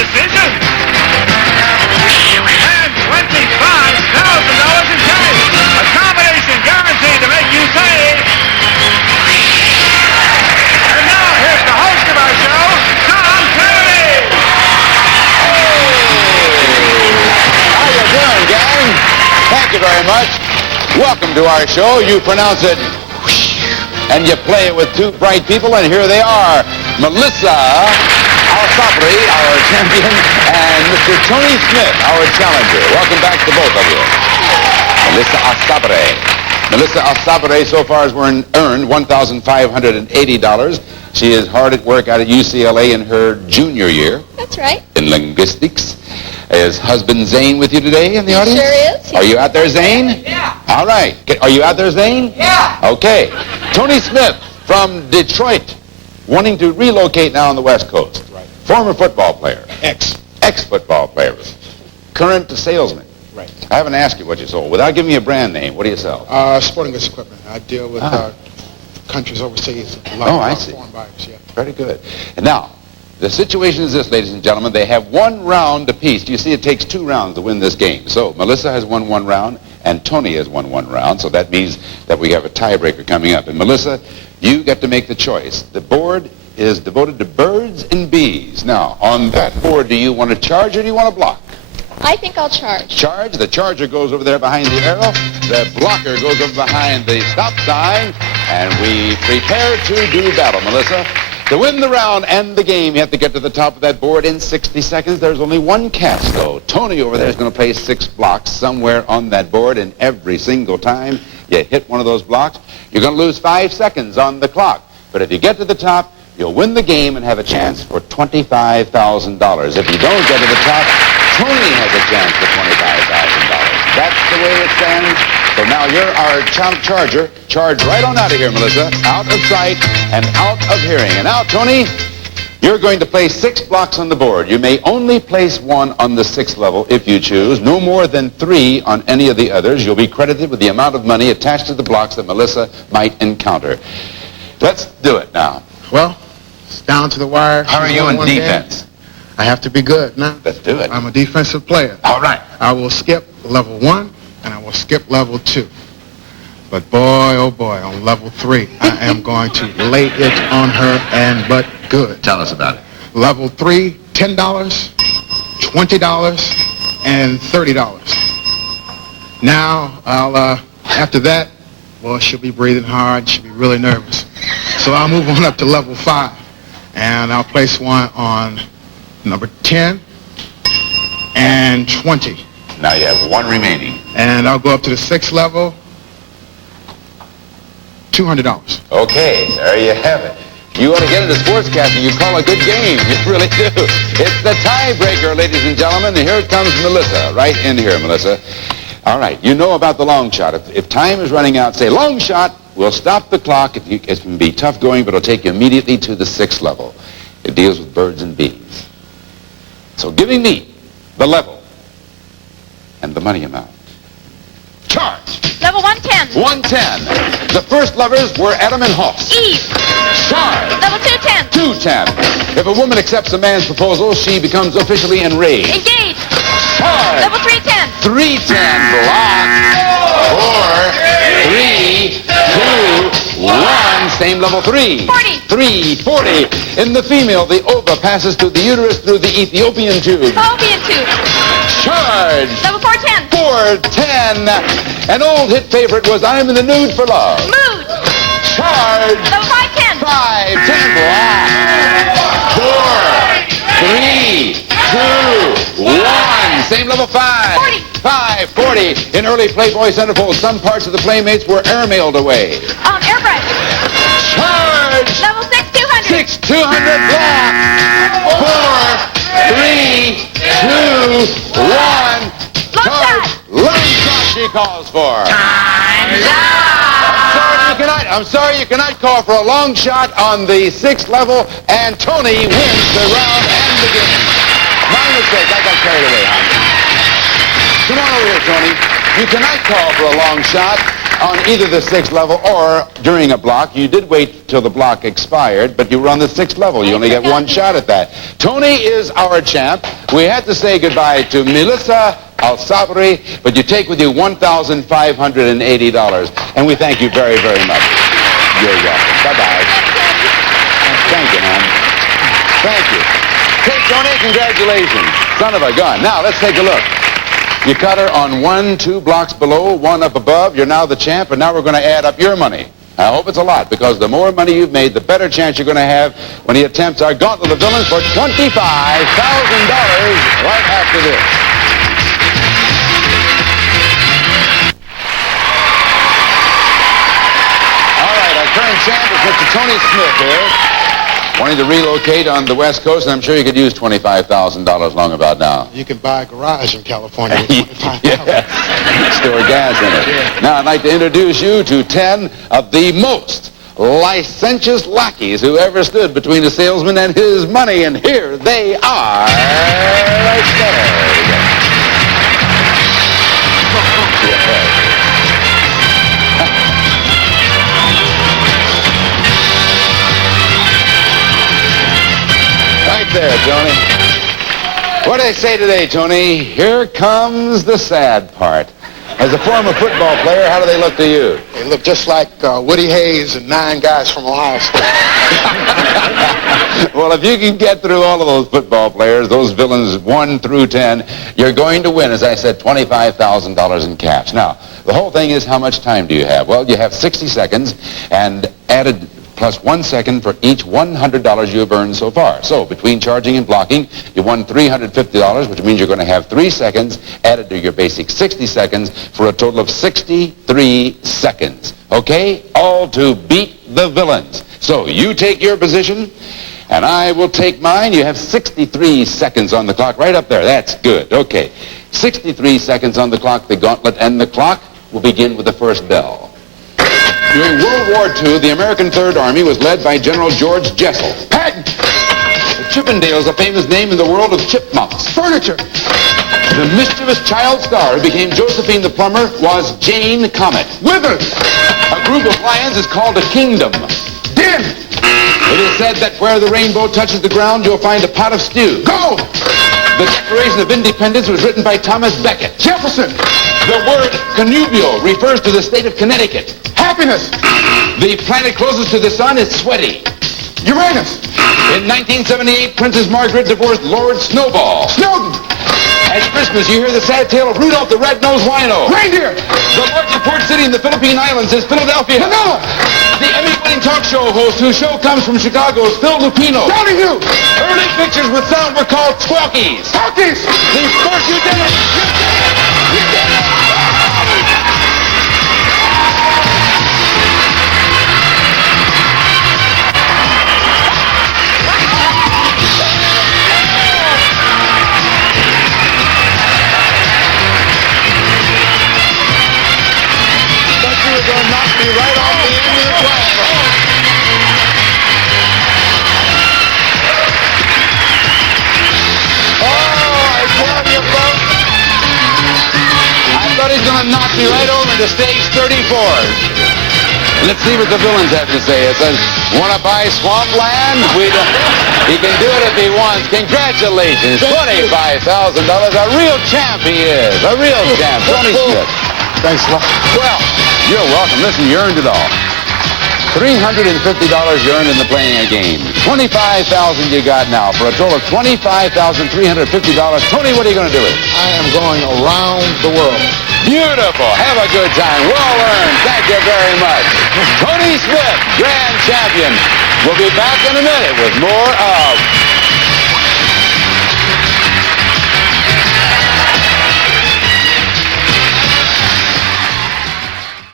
decision. And $25,000 in cash. A combination guaranteed to make you say. And now here's the host of our show, Tom Kennedy. How you doing, gang? Thank you very much. Welcome to our show. You pronounce it and you play it with two bright people, and here they are, Melissa Alsabri, our champion, and Mr. Tony Smith, our challenger. Welcome back to both of you. Melissa Alsabri. Melissa Alsabri so far has earned $1,580. She is hard at work out at UCLA in her junior year. That's right. In linguistics. Is husband Zane with you today in the audience? Sure is. Are you out there, Zane? Yeah. All right. Are you out there, Zane? Yeah. Okay. Tony Smith from Detroit, wanting to relocate now on the West Coast. Right. Former football player. Ex-football player. Current salesman. Right. I haven't asked you what you sold. Without giving me a brand name, what do you sell? Sporting goods equipment. I deal with countries overseas. A lot Oh, I of see. foreign buyers, yeah. Very good. And now, the situation is this, ladies and gentlemen. They have one round apiece. You see, it takes 2 rounds to win this game. So Melissa has won 1 round, and Tony has won 1 round. So that means that we have a tiebreaker coming up. And Melissa, you get to make the choice. The board is devoted to birds and bees. Now, on that board, do you want to charge or do you want to block? I think I'll charge. Charge. The charger goes over there behind the arrow. The blocker goes over behind the stop sign. And we prepare to do battle, Melissa. To win the round and the game, you have to get to the top of that board in 60 seconds. There's only one catch, though. Tony over there is going to place 6 blocks somewhere on that board, and every single time you hit one of those blocks, you're going to lose 5 seconds on the clock. But if you get to the top, you'll win the game and have a chance for $25,000. If you don't get to the top, Tony has a chance for $25,000. That's the way it stands. So now you're our charger. Charge right on out of here, Melissa. Out of sight and out of hearing. And now, Tony, you're going to place 6 blocks on the board. You may only place 1 on the 6th level if you choose. No more than 3 on any of the others. You'll be credited with the amount of money attached to the blocks that Melissa might encounter. Let's do it now. Well, it's down to the wire. How are you in One defense? game. I have to be good now. Let's do it. I'm a defensive player. All right. I will skip level 1, and I will skip level 2. But boy, oh boy, on level 3, I am going to lay it on her and but good. Tell us about it. Level 3, $10, $20, and $30. Now, after that, boy, she'll be breathing hard. She'll be really nervous. So I'll move on up to level 5, and I'll place 1 on number 10 and 20. Now you have 1 remaining. And I'll go up to the 6th level, $200. Okay, there you have it. You ought to get into sportscasting. You call a good game. You really do. It's the tiebreaker, ladies and gentlemen. And here comes Melissa. Right in here, Melissa. All right, you know about the long shot. If time is running out, say, long shot. We'll stop the clock. It can be tough going, but it'll take you immediately to the 6th level. It deals with birds and bees. So giving me the level and the money amount. Charge. Level 110. 110. The first lovers were Adam and Hoss. Eve. Charge. Level 210. 210. If a woman accepts a man's proposal, she becomes officially enraged. Engaged. Charge. Level 310. 310. Block. 4, 3, 2, 1. Same level 3. 40. 340. In the female, the ova passes through the uterus through the Ethiopian tube. Fallopian tube. Charge. Level 410. 410. An old hit favorite was I'm in the Nude for Love. Mood. Charge. Level 510. 510. Block. 4, 3, 2, 1. Same level 5. 40. 540. In early Playboy centerfolds, some parts of the Playmates were airmailed away. Airbrush. Charge. Level 6200. 6200 block. 4, 3, 2, 1. Long shot. Long shot she calls for. Time's up. I'm sorry you cannot call for a long shot on the 6th level, and Tony wins the round and the game. My mistake. I got carried away, hon. Come on over here, Tony. You cannot call for a long shot on either the 6th level or during a block. You did wait till the block expired, but you were on the 6th level. You only get one shot at that. Tony is our champ. We had to say goodbye to Melissa Al-Sabri, but you take with you $1,580, and we thank you very, very much. You're welcome. Bye-bye. Thank you, man. Thank you. Hey, Tony, congratulations. Son of a gun. Now, let's take a look. You cut her on 1, 2 blocks below, 1 up above. You're now the champ, and now we're going to add up your money. I hope it's a lot, because the more money you've made, the better chance you're going to have when he attempts our Gauntlet of Villains for $25,000 right after this. All right, our current champ is Mr. Tony Smith here, wanting to relocate on the West Coast, and I'm sure you could use $25,000 long about now. You can buy a garage in California with $25,000. Yes, store gas in it. Now, I'd like to introduce you to 10 of the most licentious lackeys who ever stood between a salesman and his money, and here they are right there. Right there, Tony. What do they say today, Tony? Here comes the sad part. As a former football player, how do they look to you? They look just like Woody Hayes and 9 guys from Ohio State. Well, if you can get through all of those football players, those villains 1 through 10, you're going to win, as I said, $25,000 in cash. Now, the whole thing is, how much time do you have? Well, you have 60 seconds, and added plus 1 second for each $100 you have earned so far. So between charging and blocking, you won $350, which means you're going to have 3 seconds added to your basic 60 seconds for a total of 63 seconds. Okay? All to beat the villains. So you take your position, and I will take mine. You have 63 seconds on the clock, right up there. That's good. Okay. 63 seconds on the clock. The gauntlet and the clock will begin with the first bell. During World War II, the American Third Army was led by General George Jessel. Patton! The Chippendales, a famous name in the world of chipmunks. Furniture. The mischievous child star who became Josephine the Plumber was Jane Comet. Withers. A group of lions is called a kingdom. Den. It is said that where the rainbow touches the ground, you'll find a pot of stew. Gold. The Declaration of Independence was written by Thomas Becket. Jefferson. The word connubio refers to the state of Connecticut. Happiness. The planet closest to the sun is Sweaty. Uranus. In 1978, Princess Margaret divorced Lord Snowball. Snowden. At Christmas, you hear the sad tale of Rudolph the Red-Nosed Rhino. Reindeer. The largest port city in the Philippine Islands is Philadelphia. Manila. The Emmy-winning talk show host whose show comes from Chicago is Phil Lupino. Donahue. Early pictures with sound were called squawkies. Talkies. The first you did it. You did it. Knock me right off the end of the platform. Oh, I tell you, folks. I thought he was going to knock me right over to stage 34. Let's see what the villains have to say. It says, want to buy swampland? We don't. He can do it if he wants. Congratulations. $25,000. A real champ he is. A real champ. Tony Smith. Thanks a lot. Well, you're welcome. Listen, you earned it all. $350 you earned in the playing a game. $25,000 you got now for a total of $25,350. Tony, what are you going to do with it? I am going around the world. Beautiful. Have a good time. Well earned. Thank you very much. Tony Smith, grand champion. We'll be back in a minute with more of